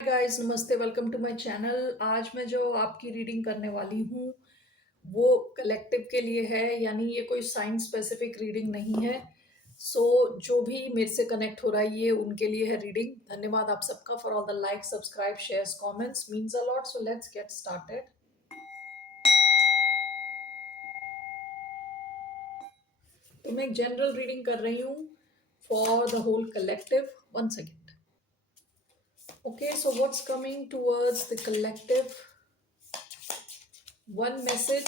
Guys, नमस्ते। Welcome to my channel. आज मैं जो आपकी रीडिंग करने वाली हूँ वो कलेक्टिव के लिए है, यानी ये कोई साइंस स्पेसिफिक रीडिंग नहीं है। सो जो भी मेरे से कनेक्ट हो रहा है ये उनके लिए है रीडिंग। धन्यवाद आप सबका for all the like, subscribe, shares, comments, means a lot. So let's get started. तो मैं एक जनरल रीडिंग कर रही हूँ for the whole collective. One second. Okay, so what's coming towards the collective? One message,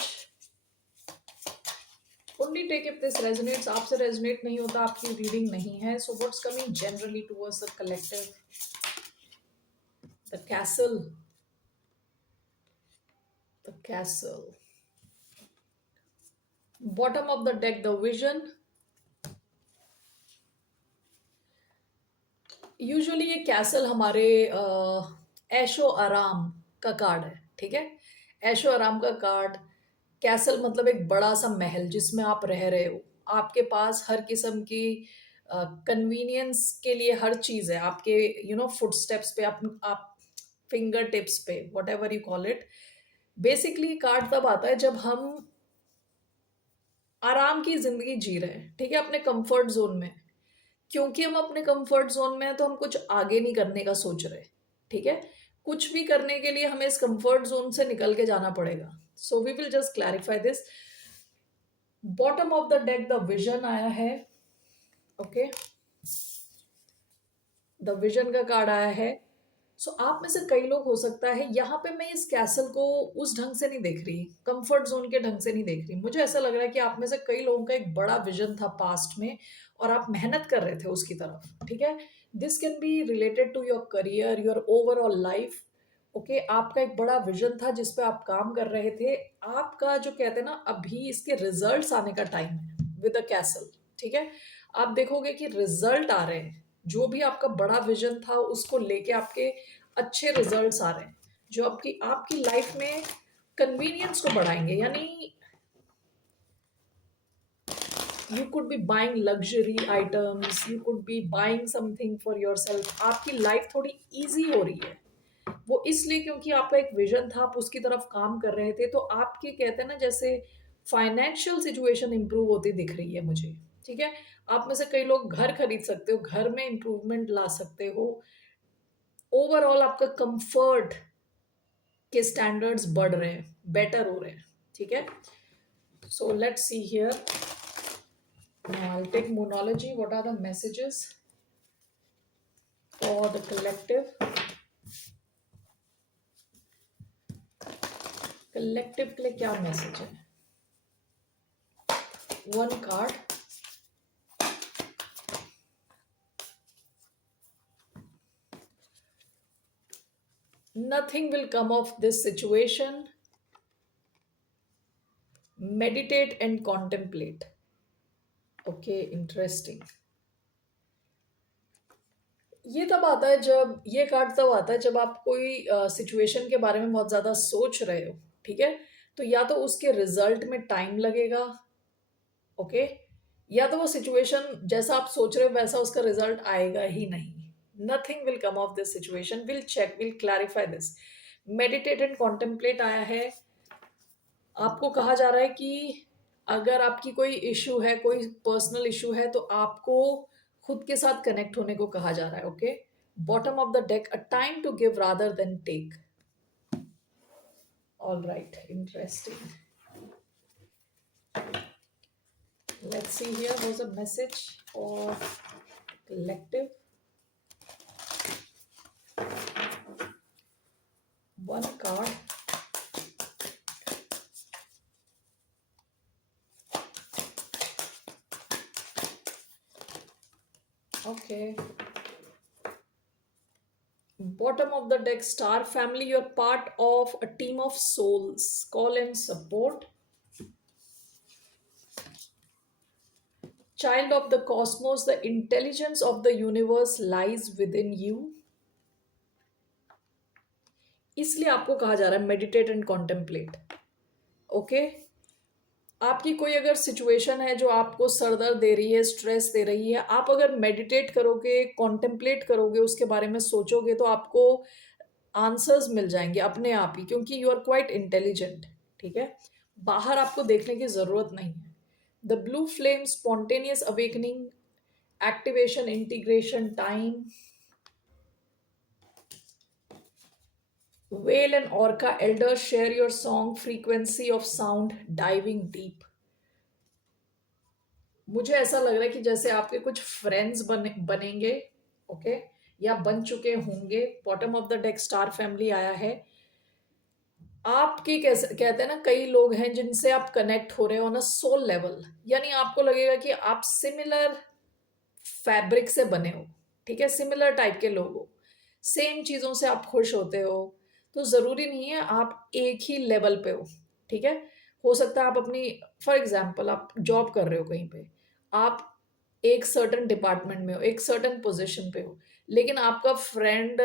only take if this resonates। आपसे resonate नहीं होता, आपकी रीडिंग नहीं है। So what's coming generally towards the collective? The castle, the castle, bottom of the deck the vision. Usually ये castle हमारे ऐशो आराम का कार्ड है, ठीक है। ऐशो आराम का कार्ड। कैसल मतलब एक बड़ा सा महल जिसमें आप रह रहे हो। आपके पास हर किस्म की कन्वीनियंस के लिए हर चीज़ है आपके, फुट स्टेप्स पे, आप फिंगर टिप्स पे, what ever you call it. Basically card तब आता है जब हम आराम की जिंदगी जी रहे हैं, ठीक है, अपने कंफर्ट जोन में। क्योंकि हम अपने कंफर्ट जोन में हैं तो हम कुछ आगे नहीं करने का सोच रहे, ठीक है। कुछ भी करने के लिए हमें इस कंफर्ट जोन से निकल के जाना पड़ेगा। So we will just clarify this. Bottom of the deck the vision आया है। ओके, द विजन का कार्ड आया है। सो आप में से कई लोग, हो सकता है यहाँ पे मैं इस कैसल को उस ढंग से नहीं देख रही, कंफर्ट जोन के ढंग से नहीं देख रही। मुझे ऐसा लग रहा है कि आप में से कई लोगों का एक बड़ा विजन था पास्ट में और आप मेहनत कर रहे थे उसकी तरफ, ठीक है। This can be related to your career, your overall life. Okay, आपका एक बड़ा विजन था जिस पे आप काम कर रहे थे। आपका जो कहते हैं ना, अभी इसके रिजल्ट्स आने का टाइम है विद अ कैसल, ठीक है। आप देखोगे कि रिजल्ट आ रहे हैं। जो भी आपका बड़ा विजन था उसको लेके आपके अच्छे रिजल्ट्स आ रहे हैं जो आपकी आपकी लाइफ में कन्वीनियंस को बढ़ाएंगे। यानी you could be buying luxury items, you could be buying something for your self. आपकी लाइफ थोड़ी ईजी हो रही है। वो इसलिए क्योंकि आपका एक विजन था, आप उसकी तरफ काम कर रहे थे। तो आपके कहते हैं ना, जैसे फाइनेंशियल सिचुएशन इंप्रूव होती दिख रही है मुझे, ठीक है। आप में से कई लोग घर खरीद सकते हो, घर में इंप्रूवमेंट ला सकते हो। ओवरऑल आपका कंफर्ट के स्टैंडर्ड्स बढ़ रहे हैं, बेटर हो रहे हैं, ठीक है। So let's see here. Now I'll take monology. What are the messages for the collective? Collective के लिए क्या मैसेज है? One card. Nothing will come of this situation. Meditate and contemplate. Okay, interesting. ये तब आता है जब, ये कार्ड तब आता है जब आप कोई सिचुएशन के बारे में बहुत ज़्यादा सोच रहे हो, ठीक है। तो या तो उसके रिजल्ट में टाइम लगेगा, ओके, या तो वो सिचुएशन जैसा आप सोच रहे हो वैसा उसका रिजल्ट आएगा ही नहीं। Nothing will come of this situation. Will check, will clarify this. Meditate and contemplate आया है। आपको कहा जा रहा है कि अगर आपकी कोई इशू है, कोई पर्सनल इशू है, तो आपको खुद के साथ कनेक्ट होने को कहा जा रहा है। Okay, bottom of the deck, a time to give rather than take. All right, interesting. Let's see, here was a message for collective. One card. Okay. Bottom of the deck, star family. You're part of a team of souls. Call and support. Child of the cosmos, the intelligence of the universe lies within you. इसलिए आपको कहा जा रहा है meditate and contemplate. Okay, आपकी कोई अगर situation है जो आपको सरदर्द दे रही है, स्ट्रेस दे रही है, आप अगर मेडिटेट करोगे, कॉन्टेम्पलेट करोगे, उसके बारे में सोचोगे, तो आपको आंसर्स मिल जाएंगे अपने आप ही, क्योंकि यू आर क्वाइट इंटेलिजेंट। ठीक है, बाहर आपको देखने की जरूरत नहीं है। The blue flame, spontaneous awakening, activation, integration, time. Whale and orca, elders share your song, frequency of sound, diving deep. मुझे ऐसा लग रहा है कि जैसे आपके कुछ फ्रेंड्स बनेंगे, ओके, या बन चुके होंगे। Bottom of the deck star family आया है। आपके कैसे कहते हैं ना, कई लोग हैं जिनसे आप कनेक्ट हो रहे हो ऑन अ सोल लेवल, यानी आपको लगेगा कि आप सिमिलर फैब्रिक से बने हो। ठीक है, सिमिलर टाइप के लोग हो, सेम चीजों से आप खुश होते हो। तो जरूरी नहीं है आप एक ही लेवल पे हो। ठीक है, हो सकता है आप अपनी, फॉर एग्जाम्पल आप जॉब कर रहे हो कहीं पे, आप एक सर्टन डिपार्टमेंट में हो, एक सर्टन पोजीशन पे हो, लेकिन आपका फ्रेंड,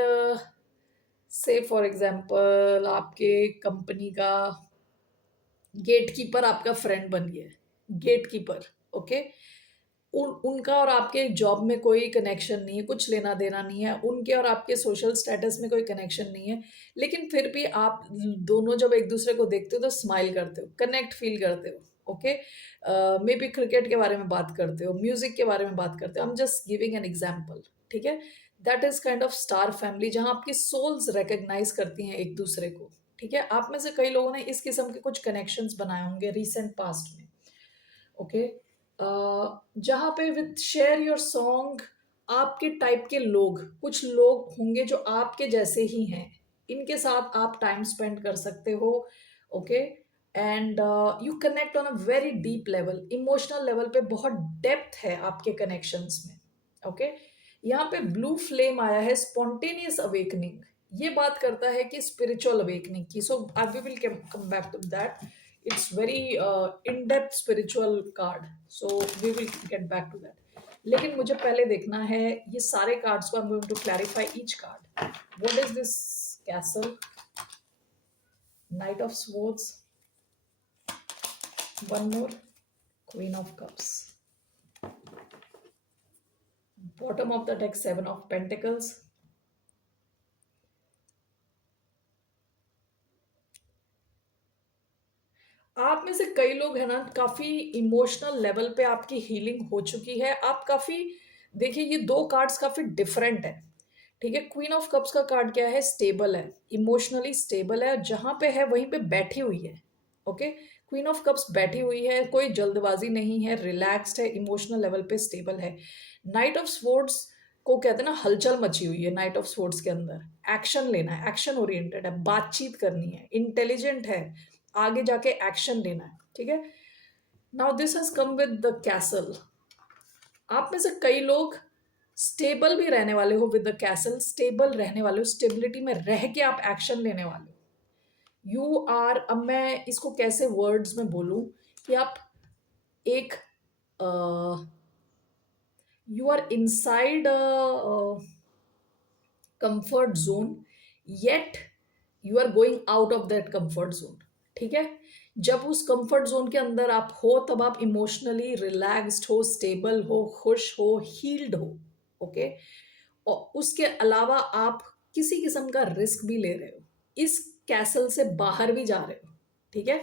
से फॉर एग्जाम्पल आपके कंपनी का गेटकीपर आपका फ्रेंड बन गया है, गेटकीपर। ओके, उनका और आपके जॉब में कोई कनेक्शन नहीं है, कुछ लेना देना नहीं है, उनके और आपके सोशल स्टेटस में कोई कनेक्शन नहीं है, लेकिन फिर भी आप दोनों जब एक दूसरे को देखते हो तो स्माइल करते हो, कनेक्ट फील करते हो। ओके, मे बी क्रिकेट के बारे में बात करते हो, म्यूजिक के बारे में बात करते हो, I am just giving an example. ठीक है, that is kind of star family, जहां आपकी सोल्स रिकग्नाइज करती हैं एक दूसरे को। ठीक है, आप में से कई लोगों ने इस किस्म के कुछ कनेक्शंस बनाए होंगे रिसेंट पास्ट में। ओके, जहाँ पे विथ शेयर योर सॉन्ग, आपके टाइप के लोग, कुछ लोग होंगे जो आपके जैसे ही हैं, इनके साथ आप टाइम स्पेंड कर सकते हो। Okay, and you connect on a very deep level, emotional level पे बहुत डेप्थ है आपके कनेक्शंस में। ओके, यहाँ पे ब्लू फ्लेम आया है, स्पॉन्टेनियस अवेकनिंग, ये बात करता है कि स्पिरिचुअल अवेकनिंग की। So I we will come back to that. It's very in-depth spiritual card, so we will get back to that. लेकिन मुझे पहले देखना है ये सारे कार्ड्स को। I'm going to clarify each card. What is this castle? Knight of Swords. One more. Queen of Cups. Bottom of the deck, Seven of Pentacles. आप में से कई लोग हैं ना, काफी इमोशनल लेवल पे आपकी हीलिंग हो चुकी है। आप काफी, देखिए ये दो कार्ड्स काफी डिफरेंट है। ठीक है, क्वीन ऑफ कप्स का कार्ड क्या है, स्टेबल है, इमोशनली स्टेबल है, जहां पे है वहीं पे बैठी हुई है। ओके, क्वीन ऑफ कप्स बैठी हुई है, कोई जल्दबाजी नहीं है, रिलैक्स्ड है, इमोशनल लेवल पे स्टेबल है। नाइट ऑफ स्वॉर्ड्स को कहते हैं ना, हलचल मची हुई है नाइट ऑफ स्वॉर्ड्स के अंदर। एक्शन लेना है, एक्शन ओरिएंटेड है, बातचीत करनी है, इंटेलिजेंट है, आगे जाके एक्शन लेना है। ठीक है, now this has come with the castle. आप में से कई लोग स्टेबल भी रहने वाले हो, विद द कैसल स्टेबल रहने वाले हो, स्टेबिलिटी में रह के आप एक्शन लेने वाले हो। यू आर, अब मैं इसको कैसे वर्ड्स में बोलूं कि आप एक, you are inside comfort zone, yet you are going out of that comfort zone. ठीक है, जब उस कंफर्ट जोन के अंदर आप हो तब आप इमोशनली रिलैक्स्ड हो, स्टेबल हो, खुश हो, हील्ड हो। ओके, और उसके अलावा आप किसी किस्म का रिस्क भी ले रहे हो, इस कैसल से बाहर भी जा रहे हो। ठीक है,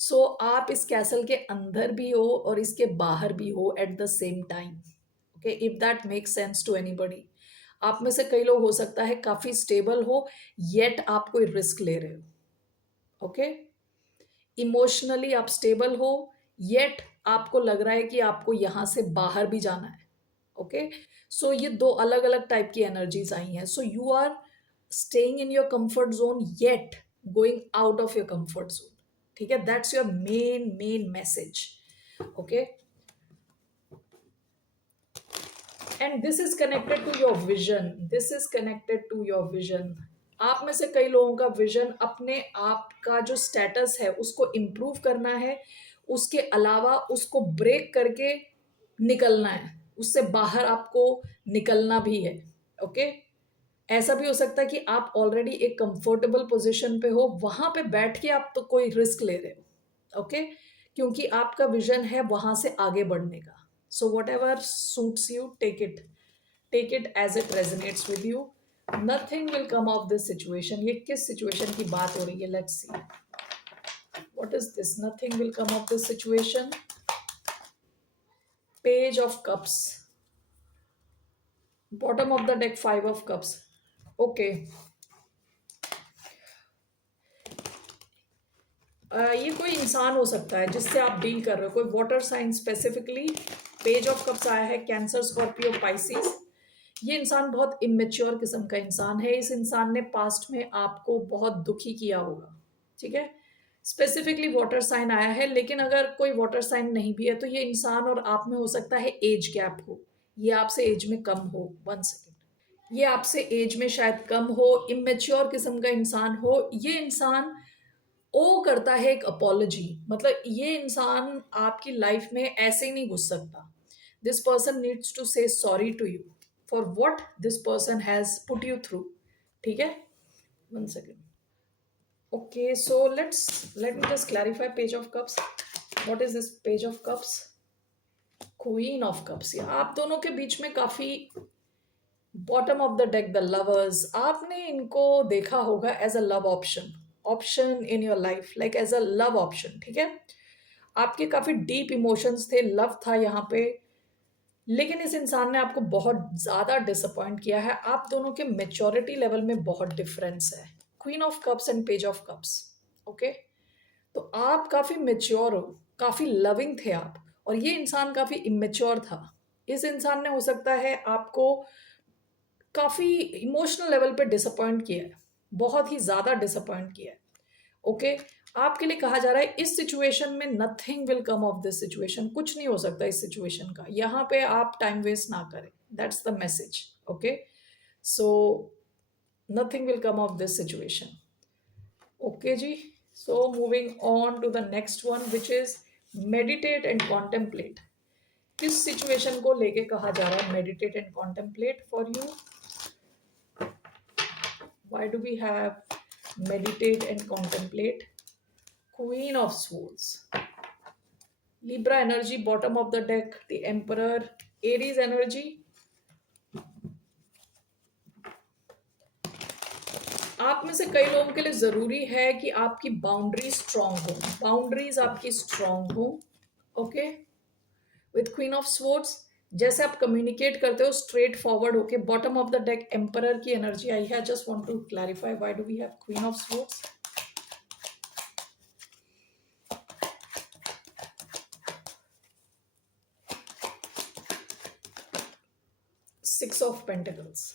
सो आप इस कैसल के अंदर भी हो और इसके बाहर भी हो at the same time. Okay, if that makes sense to anybody. आप में से कई लोग हो सकता है काफी स्टेबल हो, येट आप कोई रिस्क ले रहे हो। ओके, इमोशनली आप स्टेबल हो, येट आपको लग रहा है कि आपको यहां से बाहर भी जाना है। ओके, सो ये दो अलग अलग टाइप की एनर्जीज आई हैं। So you are staying in your comfort zone, yet going out of your comfort zone. ठीक है, that's your main message. Okay, and this is connected to your vision, this is connected to your vision. आप में से कई लोगों का vision अपने आप का जो स्टेटस है उसको इम्प्रूव करना है, उसके अलावा उसको ब्रेक करके निकलना है, उससे बाहर आपको निकलना भी है। ओके, ऐसा भी हो सकता है कि आप ऑलरेडी एक कंफर्टेबल पोजीशन पे हो, वहां पे बैठ के आप तो कोई रिस्क ले रहे हो। ओके, क्योंकि आपका विजन है वहां से आगे बढ़ने का। So whatever suits you, take it, take it as it resonates with you. Nothing will come of this situation. ये किस सिचुएशन की बात हो रही है? Let's see what is this. Nothing will come of this situation. Page of cups, bottom of the deck, 5 of cups. Okay, ये कोई इंसान हो सकता है जिससे आप डील कर रहे हो, कोई water sign specifically. Page of cups आया है, कैंसर, स्कॉर्पियो, पाइसिस। ये इंसान बहुत इमेच्योर किस्म का इंसान है। इस इंसान ने पास्ट में आपको बहुत दुखी किया होगा, ठीक है। स्पेसिफिकली वाटर साइन आया है, लेकिन अगर कोई वाटर साइन नहीं भी है तो ये इंसान और आप में हो सकता है एज गैप हो। ये आपसे एज में कम हो। 1 सेकेंड। ये आपसे एज में शायद कम हो, इमेच्योर किस्म का इंसान हो। ये इंसान ओ करता है एक अपॉलॉजी, मतलब ये इंसान आपकी लाइफ में ऐसे ही नहीं घुस सकता। This person needs to say sorry to you for what this person has put you through, ठीक है। 1 second. Okay, so let me just clarify page of cups. What is this page of cups? Queen of cups. आप दोनों के बीच में काफी, bottom of the deck the lovers, आपने इनको देखा होगा as a love option, option in your life, like as a love option, ठीक है। आपके काफी डीप इमोशंस थे, लव था यहाँ पे, लेकिन इस इंसान ने आपको बहुत ज्यादा डिसअपॉइंट किया है। आप दोनों के मेच्योरिटी लेवल में बहुत डिफरेंस है। Queen of cups and page of cups. Okay, तो आप काफी मेच्योर हो, काफी लविंग थे आप, और ये इंसान काफी इमेच्योर था। इस इंसान ने हो सकता है आपको काफी इमोशनल लेवल पे डिसअपॉइंट किया है, बहुत ही ज्यादा डिसअपॉइंट किया है। ओके, आपके लिए कहा जा रहा है इस सिचुएशन में nothing will come of this situation. कुछ नहीं हो सकता इस सिचुएशन का, यहाँ पे आप टाइम वेस्ट ना करें। That's the message. Okay, so nothing will come of this situation. Okay जी, so moving on to the next one which is meditate and contemplate. किस सिचुएशन को लेके कहा जा रहा है meditate and contemplate for you? Why do we have meditate and contemplate? Queen of Swords. Libra energy, bottom of the deck, the Emperor. Aries energy. आप में से कई लोगों के लिए जरूरी है कि आपकी बाउंड्री स्ट्रांग हो, बाउंड्रीज आपकी स्ट्रांग हो। Okay, with queen of swords, जैसे आप कम्युनिकेट करते हो स्ट्रेट फॉरवर्ड होके। Bottom of the deck emperor की एनर्जी आई है। Just want to clarify why do we have queen of swords. 6 of Pentacles,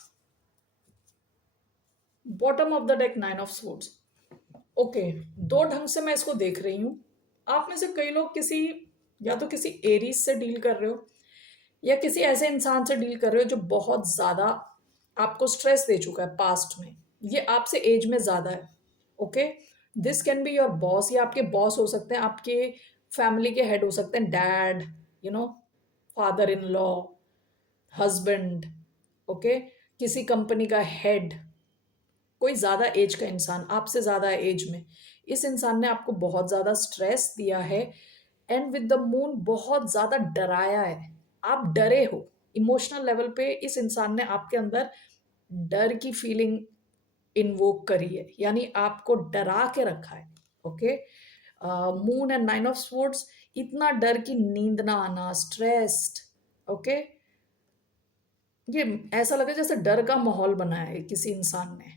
bottom of the deck 9 of Swords। Okay, दो ढंग से मैं इसको देख रही हूं। आप में से कई लोग किसी, या तो किसी एरीज से डील कर रहे हो, या किसी ऐसे इंसान से डील कर रहे हो जो बहुत ज्यादा आपको स्ट्रेस दे चुका है पास्ट में। ये आपसे एज में ज्यादा है। Okay, this can be your boss, या आपके बॉस हो सकते हैं, आपके फैमिली के हेड हो सकते हैं, dad, you know, father in law, husband. Okay, किसी कंपनी का हेड, कोई ज्यादा एज का इंसान, आपसे ज्यादा एज में। इस इंसान ने आपको बहुत ज्यादा स्ट्रेस दिया है, एंड विद द मून बहुत ज्यादा डराया है। आप डरे हो इमोशनल लेवल पे। इस इंसान ने आपके अंदर डर की फीलिंग इन्वोक करी है, यानी आपको डरा के रखा है। Okay, moon and 9 of Swords, इतना डर की नींद ना आना, स्ट्रेस्ड। ओके, ये ऐसा लगे जैसे डर का माहौल बनाया है किसी इंसान ने।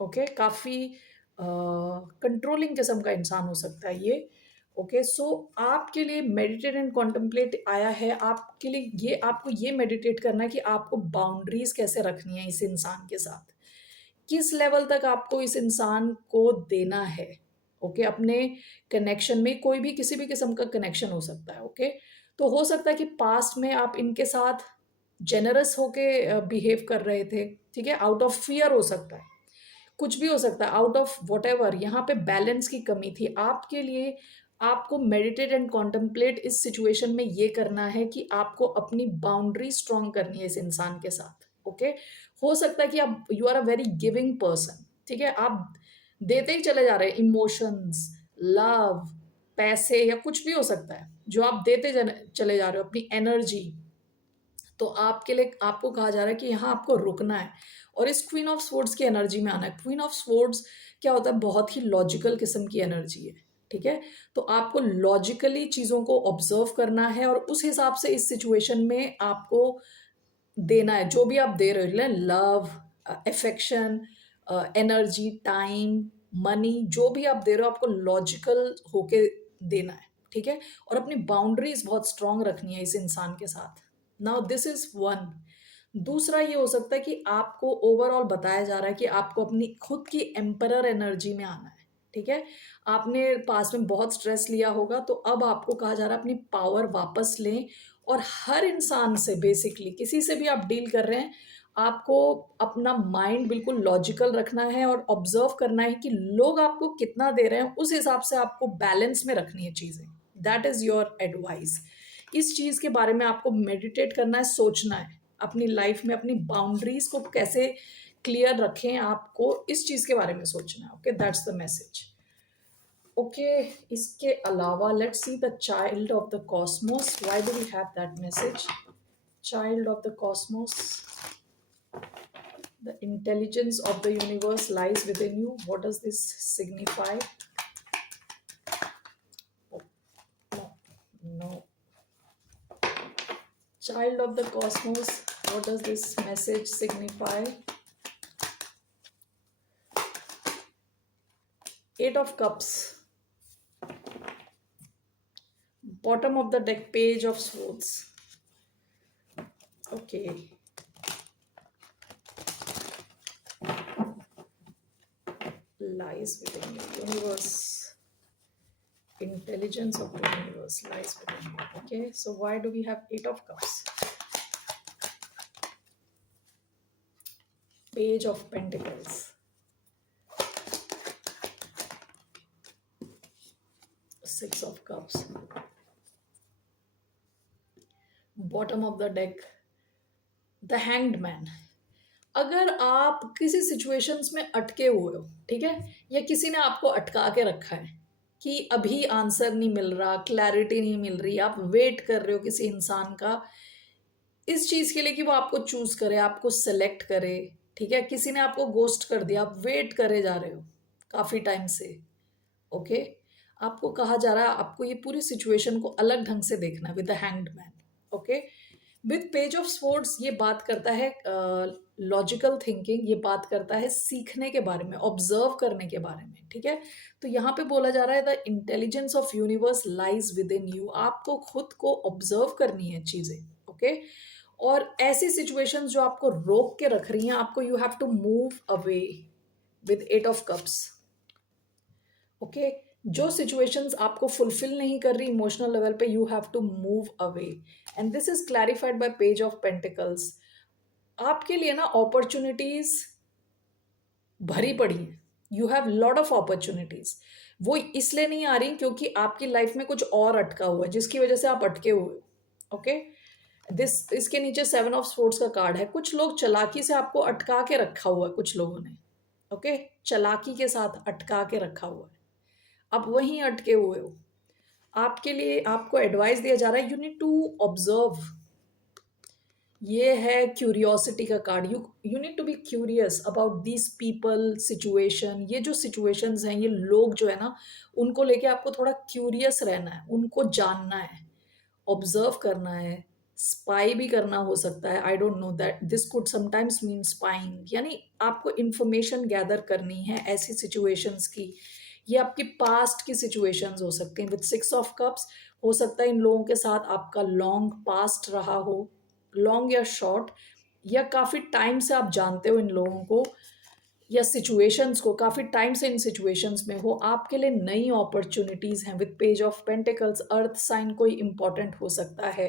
ओके, काफी कंट्रोलिंग किस्म का इंसान हो सकता है ये। ओके, सो आपके लिए मेडिटेट एंड कॉन्टेम्पलेट आया है। आपके लिए ये, आपको ये मेडिटेट करना है कि आपको बाउंड्रीज कैसे रखनी है इस इंसान के साथ, किस लेवल तक आपको इस इंसान को देना है। ओके, अपने कनेक्शन में, कोई भी किसी भी किस्म का कनेक्शन हो सकता है। ओके, तो हो सकता है कि पास्ट में आप इनके साथ जेनरस होके बिहेव कर रहे थे, ठीक है, आउट ऑफ फियर हो सकता है, कुछ भी हो सकता है, आउट ऑफ वट एवर। यहाँ पे बैलेंस की कमी थी आपके लिए। आपको मेडिटेट एंड कॉन्टेम्पलेट इस सिचुएशन में ये करना है कि आपको अपनी बाउंड्री स्ट्रॉन्ग करनी है इस इंसान के साथ। ओके, हो सकता है कि आप, you are a very giving person, ठीक है, आप देते ही चले जा रहे हैं, इमोशंस, लव, पैसे, या कुछ भी हो सकता है जो आप देते चले जा रहे हो, अपनी एनर्जी। तो आपके लिए आपको कहा जा रहा है कि यहाँ आपको रुकना है और इस क्वीन ऑफ स्वॉर्ड्स की एनर्जी में आना है। क्वीन ऑफ स्वॉर्ड्स क्या होता है, बहुत ही लॉजिकल किस्म की एनर्जी है, ठीक है। तो आपको लॉजिकली चीज़ों को ऑब्जर्व करना है और उस हिसाब से इस सिचुएशन में आपको देना है, जो भी आप दे रहे हो, love, affection, energy, time, money, जो भी आप दे रहे हो आपको लॉजिकल होके देना है, ठीक है। और अपनी बाउंड्रीज बहुत स्ट्रांग रखनी है इस इंसान के साथ। Now this is one. दूसरा ये हो सकता है कि आपको ओवरऑल बताया जा रहा है कि आपको अपनी खुद की एम्परर एनर्जी में आना है, ठीक है। आपने पास में बहुत स्ट्रेस लिया होगा, तो अब आपको कहा जा रहा है अपनी पावर वापस लें और हर इंसान से, बेसिकली किसी से भी आप डील कर रहे हैं, आपको अपना माइंड बिल्कुल लॉजिकल रखना है और ऑब्जर्व करना है कि लोग आपको कितना दे रहे हैं, उस हिसाब से आपको बैलेंस में रखनी है चीज़ें। That is your advice. इस चीज़ के बारे में आपको मेडिटेट करना है, सोचना है अपनी लाइफ में अपनी बाउंड्रीज को कैसे क्लियर रखें, आपको इस चीज़ के बारे में सोचना है। Okay, that's the message. Okay, इसके अलावा let's see the child of the cosmos. Why do we have that message? Child of the cosmos, the intelligence of the universe lies within you. What does this signify? Oh, no, no. Child of the cosmos, what does this message signify? Eight of Cups, bottom of the deck, Page of Swords. Okay. Lies within the universe. Intelligence of the universe lies within you. Okay, so why do we have Eight of Cups? Page of Pentacles. Six of Cups. Bottom of the deck, the Hanged Man. अगर आप किसी situations में अटके हुए हो, ठीक है, या किसी ने आपको अटका के रखा है कि अभी आंसर नहीं मिल रहा, क्लैरिटी नहीं मिल रही, आप वेट कर रहे हो किसी इंसान का इस चीज़ के लिए कि वो आपको चूज करे, आपको सेलेक्ट करे, ठीक है। किसी ने आपको गोस्ट कर दिया, आप वेट करे जा रहे हो काफ़ी टाइम से। ओके, आपको कहा जा रहा है आपको ये पूरी सिचुएशन को अलग ढंग से देखना है with the hanged man. Okay, with page of swords ये बात करता है लॉजिकल थिंकिंग, ये बात करता है सीखने के बारे में, ऑब्जर्व करने के बारे में, ठीक है। तो यहाँ पे बोला जा रहा है the intelligence of universe lies with in you. आपको खुद को ऑब्जर्व करनी है चीज़ें, ओके। और ऐसी सिचुएशंस जो आपको रोक के रख रही हैं, आपको you have to move away with eight of cups. Okay, जो सिचुएशंस आपको फुलफिल नहीं कर रही इमोशनल लेवल पे, you have to move away, and this is clarified by page of pentacles. आपके लिए ना अपॉर्चुनिटीज भरी पड़ी हैं, you have lot of opportunities. वो इसलिए नहीं आ रही क्योंकि आपकी लाइफ में कुछ और अटका हुआ है जिसकी वजह से आप अटके हुए हो। ओके, इसके नीचे सेवन ऑफ स्पोर्ट्स का कार्ड है। कुछ लोग चालाकी से आपको अटका के रखा हुआ है, कुछ लोगों ने, ओके, चालाकी के साथ अटका के रखा हुआ है, आप वहीं अटके हुए हो। आपके लिए आपको एडवाइस दिया जा रहा है, यू नीड टू ऑब्जर्व। ये है क्यूरियोसिटी का card. You need to be curious about this people, situation. ये जो सिचुएशंस हैं, ये लोग जो है ना, उनको लेके आपको थोड़ा क्यूरियस रहना है, उनको जानना है, ऑब्जर्व करना है, स्पाई भी करना हो सकता है। I don't no, that this could sometimes mean spying, यानी आपको इंफॉर्मेशन गैदर करनी है ऐसी सिचुएशंस की। ये आपकी पास्ट की सिचुएशंस हो सकती हैं। विद सिक्स ऑफ कप्स हो सकता है इन लोगों के साथ आपका लॉन्ग पास्ट रहा हो, लॉन्ग या शॉर्ट, या काफ़ी टाइम से आप जानते हो इन लोगों को या सिचुएशंस को, काफ़ी टाइम से इन सिचुएशंस में हो। आपके लिए नई अपॉर्चुनिटीज़ हैं। With page of pentacles, earth sign कोई इंपॉर्टेंट हो सकता है,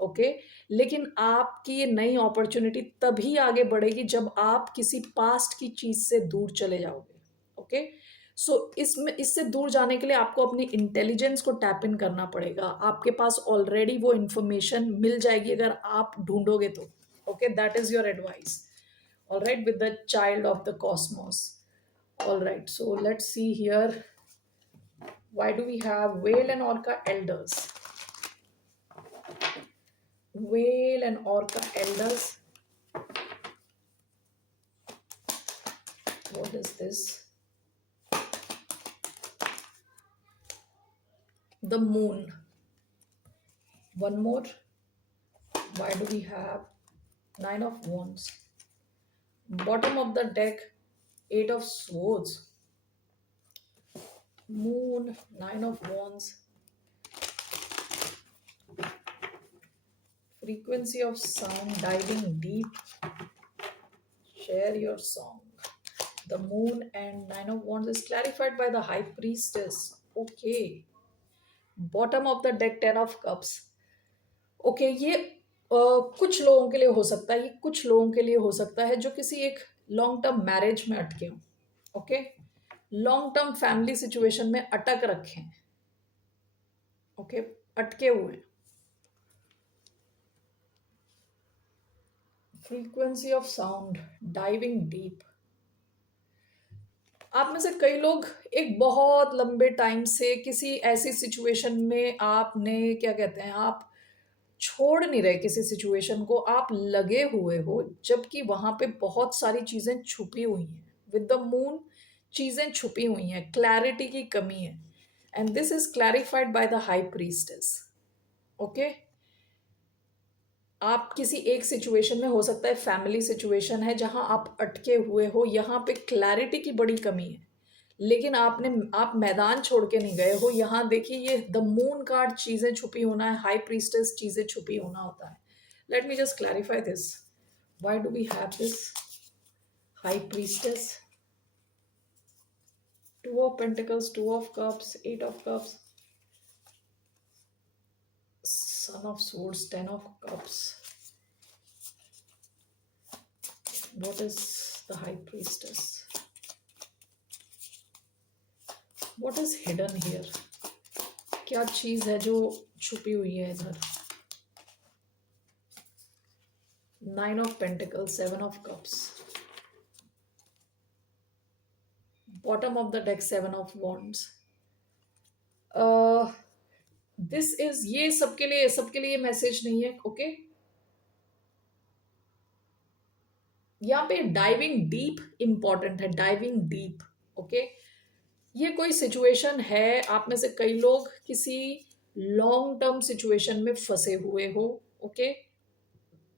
ओके। लेकिन आपकी ये नई अपॉर्चुनिटी तभी आगे बढ़ेगी जब आप किसी पास्ट की चीज़ से दूर चले जाओगे, ओके। सो इसमें इससे दूर जाने के लिए आपको अपनी इंटेलिजेंस को टैप इन करना पड़ेगा। आपके पास ऑलरेडी वो इंफॉर्मेशन मिल जाएगी अगर आप ढूंढोगे तो, okay. That is your advice, all right, with the child of the cosmos. All right, so let's see here, why do we have whale and orca elders? whale and orca elders. What is this? The moon. One more. Why do we have nine of wands? Bottom of the deck, eight of swords. Moon, nine of wands. Frequency of sound, diving deep. Share your song. The moon and nine of wands is clarified by the high priestess. Okay. Bottom of the deck, ten of cups. Okay ये कुछ लोगों के लिए हो सकता है, ये कुछ लोगों के लिए हो सकता है जो किसी एक लॉन्ग टर्म मैरिज में अटके हों. Okay, long term family situation में अटक रखे हैं. ओके, अटके हुए हैं. Frequency of sound, diving deep. आप में से कई लोग एक बहुत लंबे टाइम से किसी ऐसी सिचुएशन में आपने क्या कहते हैं, आप छोड़ नहीं रहे किसी सिचुएशन को, आप लगे हुए हो, जबकि वहां पे बहुत सारी चीजें छुपी हुई हैं. विद द मून चीजें छुपी हुई हैं, क्लैरिटी की कमी है. And this is clarified by the high priestess. Okay, आप किसी एक सिचुएशन में, हो सकता है फैमिली सिचुएशन है जहां आप अटके हुए हो, यहाँ पे क्लैरिटी की बड़ी कमी है, लेकिन आप मैदान छोड़ के नहीं गए हो. यहाँ देखिए, ये द मून कार्ड चीजें छुपी होना है, हाई प्रीस्टेस चीजें छुपी होना होता है. Let me just clarify this. Why do we have this high priestess? Two of pentacles, two of cups, eight of cups, Son of Swords, Ten of Cups. What is the High Priestess? What is hidden here? क्या चीज है जो छुपी हुई है इधर? Nine of Pentacles, Seven of Cups. Bottom of the deck, Seven of Wands. This is, ये सबके लिए मैसेज नहीं है. ओके, यहाँ पे डाइविंग डीप इंपॉर्टेंट है, डाइविंग डीप. ओके, ये कोई सिचुएशन है, आप में से कई लोग किसी लॉन्ग टर्म सिचुएशन में फंसे हुए हो. ओके,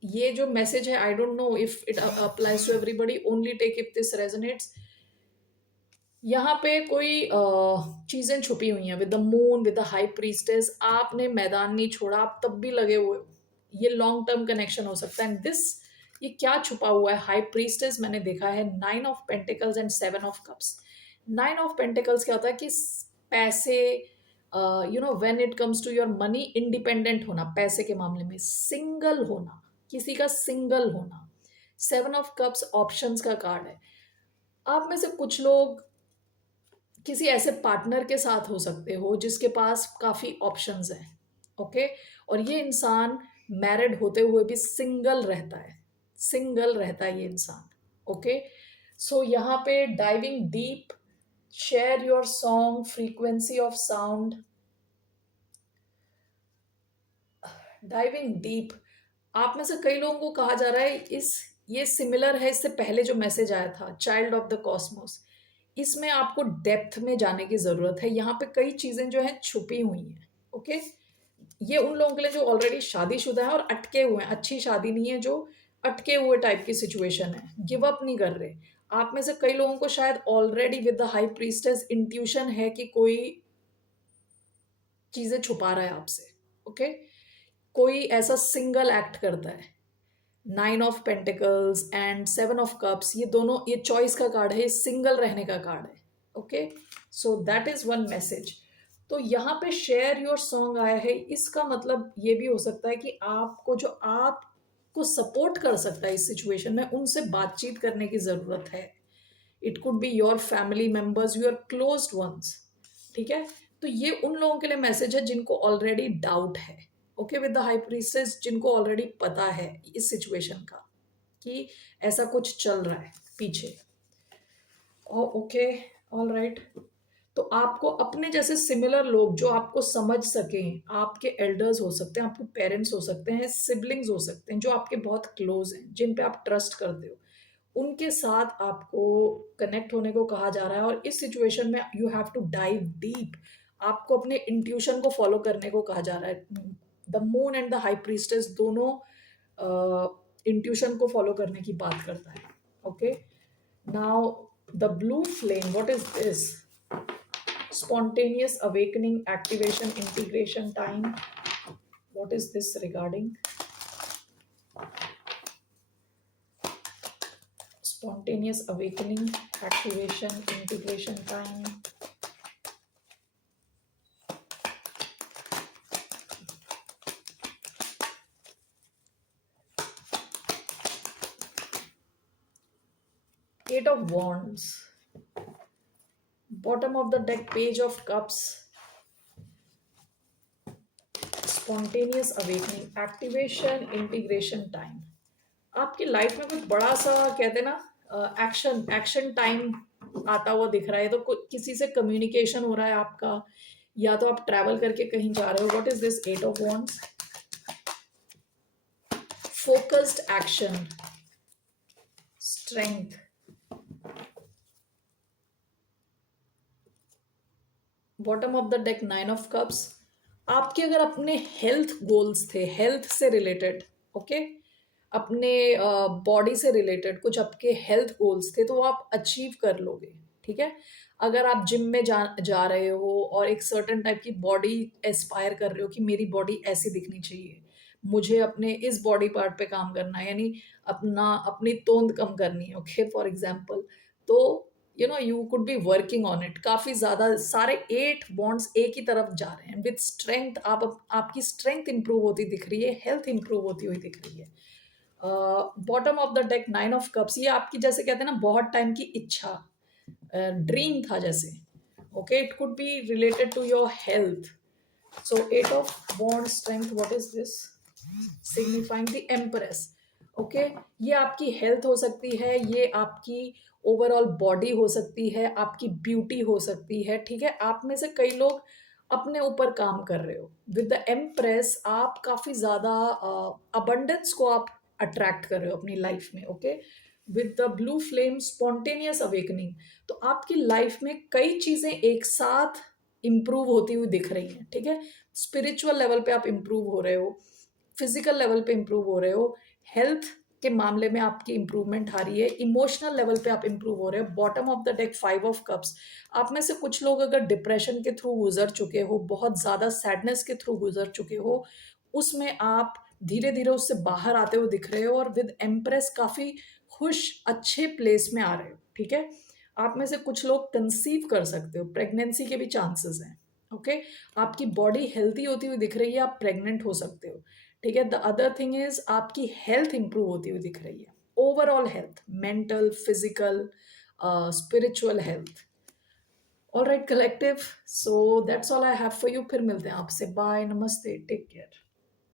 ये जो मैसेज है, I don't know if it applies to everybody, only take if this resonates. यहाँ पे कोई चीजें छुपी हुई हैं. With the moon, with the high priestess, आपने मैदान नहीं छोड़ा, आप तब भी लगे हुए हो. ये लॉन्ग टर्म कनेक्शन हो सकता है. एंड दिस, ये क्या छुपा हुआ है? हाई प्रीस्टेस मैंने देखा है, nine of pentacles and seven of cups. Nine of pentacles क्या होता है कि पैसे, when it comes to your money, independent होना पैसे के मामले में, सिंगल होना, किसी का सिंगल होना. सेवन ऑफ कप्स ऑप्शंस का कार्ड है. आप में से कुछ लोग किसी ऐसे पार्टनर के साथ हो सकते हो जिसके पास काफ़ी ऑप्शंस हैं. ओके, और ये इंसान मैरिड होते हुए भी सिंगल रहता है, सिंगल रहता है ये इंसान. ओके, सो यहाँ पे diving deep, share your song, frequency of sound, diving deep. आप में से कई लोगों को कहा जा रहा है, ये सिमिलर है इससे पहले जो मैसेज आया था, चाइल्ड ऑफ द कॉस्मोस. इसमें आपको डेप्थ में जाने की जरूरत है. यहाँ पे कई चीजें जो हैं छुपी हुई हैं. ओके, ये उन लोगों के लिए जो ऑलरेडी शादीशुदा है और अटके हुए हैं, अच्छी शादी नहीं है, जो अटके हुए टाइप की सिचुएशन है, गिव अप नहीं कर रहे. आप में से कई लोगों को शायद already with the high priestess intuition है कि कोई चीजें छुपा रहा है आपसे. ओके, कोई ऐसा सिंगल एक्ट करता है. Nine of pentacles and seven of cups, ये दोनों, ये चॉइस का कार्ड है, ये सिंगल रहने का कार्ड है. Okay, so that is one message. तो यहाँ पे शेयर योर सॉन्ग आया है, इसका मतलब ये भी हो सकता है कि आपको, जो आपको सपोर्ट कर सकता है इस सिचुएशन में, उनसे बातचीत करने की जरूरत है. It could be your family members, your closed ones. ठीक है, तो ये उन लोगों के लिए मैसेज है जिनको ऑलरेडी डाउट है. Okay, with the high priestess, जिनको ऑलरेडी पता है इस सिचुएशन का कि ऐसा कुछ चल रहा है पीछे. Okay, all right. तो आपको अपने जैसे सिमिलर लोग जो आपको समझ सकें, आपके एल्डर्स हो सकते हैं, आपके पेरेंट्स हो सकते हैं, सिबलिंग्स हो सकते हैं, जो आपके बहुत क्लोज हैं, जिन पे आप ट्रस्ट करते हो, उनके साथ आपको कनेक्ट होने को कहा जा रहा है। और इस सिचुएशन में you have to dive deep. आपको अपने इंट्यूशन को फॉलो करने को कहा जा रहा है। The moon and the high priestess दोनों इंट्यूशन को फॉलो करने की बात करता है। Okay, now the blue flame, what is this? Spontaneous awakening, activation, integration time. What is this regarding? Spontaneous awakening, activation, integration time. Eight of Wands. Bottom of the deck, Page of Cups. Spontaneous awakening, activation, integration time. आपकी life में कुछ बड़ा सा कहते हैं ना, action time आता हुआ दिख रहा है। तो किसी से कम्युनिकेशन हो रहा है आपका, या तो आप ट्रैवल करके कहीं जा रहे हो। What is this? Eight of wands. Focused action, strength. Bottom of the deck, nine of cups. आपके अगर अपने हेल्थ गोल्स थे, हेल्थ से रिलेटेड, ओके, अपने बॉडी से रिलेटेड कुछ आपके हेल्थ गोल्स थे, तो वो आप अचीव कर लोगे। ठीक है, अगर आप जिम में जा रहे हो और एक सर्टन टाइप की बॉडी एस्पायर कर रहे हो कि मेरी बॉडी ऐसी दिखनी चाहिए, मुझे अपने इस बॉडी पार्ट पे काम करना है, यानी अपनी तोंद कम करनी है, ओके, फॉर एग्जाम्पल, तो you could be working on it. काफी ज्यादा सारे 8 बॉन्ड्स एक ही तरफ जा रहे हैं। विद स्ट्रेंथ, आपकी स्ट्रेंथ इंप्रूव होती दिख रही है, हेल्थ इंप्रूव होती हुई दिख रही है। Bottom of the deck, nine of cups. ये आपकी जैसे कहते हैं ना, बहुत टाइम की इच्छा, ड्रीम था जैसे। Okay, it could be related to your health. So eight of बॉन्ड, strength, what is this? Signifying the empress. Okay, ये आपकी हेल्थ हो सकती है, ये आपकी ओवरऑल बॉडी हो सकती है, आपकी ब्यूटी हो सकती है। ठीक है, आप में से कई लोग अपने ऊपर काम कर रहे हो। विद द एम्प्रेस आप काफी ज्यादा अबंडेंस को आप अट्रैक्ट कर रहे हो अपनी लाइफ में। Okay, with the blue flame, spontaneous awakening. तो आपकी लाइफ में कई चीजें एक साथ इंप्रूव होती हुई दिख रही हैं। ठीक है, स्पिरिचुअल लेवल पे आप इंप्रूव हो रहे हो, फिजिकल लेवल पे इंप्रूव हो रहे हो, हेल्थ के मामले में आपकी इंप्रूवमेंट आ रही है, इमोशनल लेवल पे आप इंप्रूव हो रहे हो। Bottom of the deck, five of cups. आप में से कुछ लोग अगर डिप्रेशन के थ्रू गुजर चुके हो, बहुत ज्यादा सैडनेस के थ्रू गुजर चुके हो, उसमें आप धीरे धीरे उससे बाहर आते हुए दिख रहे हो, और विद एम्प्रेस काफी खुश, अच्छे प्लेस में आ रहे हो। ठीक है, आप में से कुछ लोग कंसीव कर सकते हो, प्रेगनेंसी के भी चांसेस हैं। ओके, आपकी बॉडी हेल्थी होती हुई दिख रही है, आप प्रेग्नेंट हो सकते हो। ठीक है, द अदर थिंग इज आपकी हेल्थ इंप्रूव होती हुई दिख रही है, overall health, mental, physical, spiritual health. All right collective, so that's all I have for you. फिर मिलते हैं आपसे। बाय, नमस्ते, टेक केयर।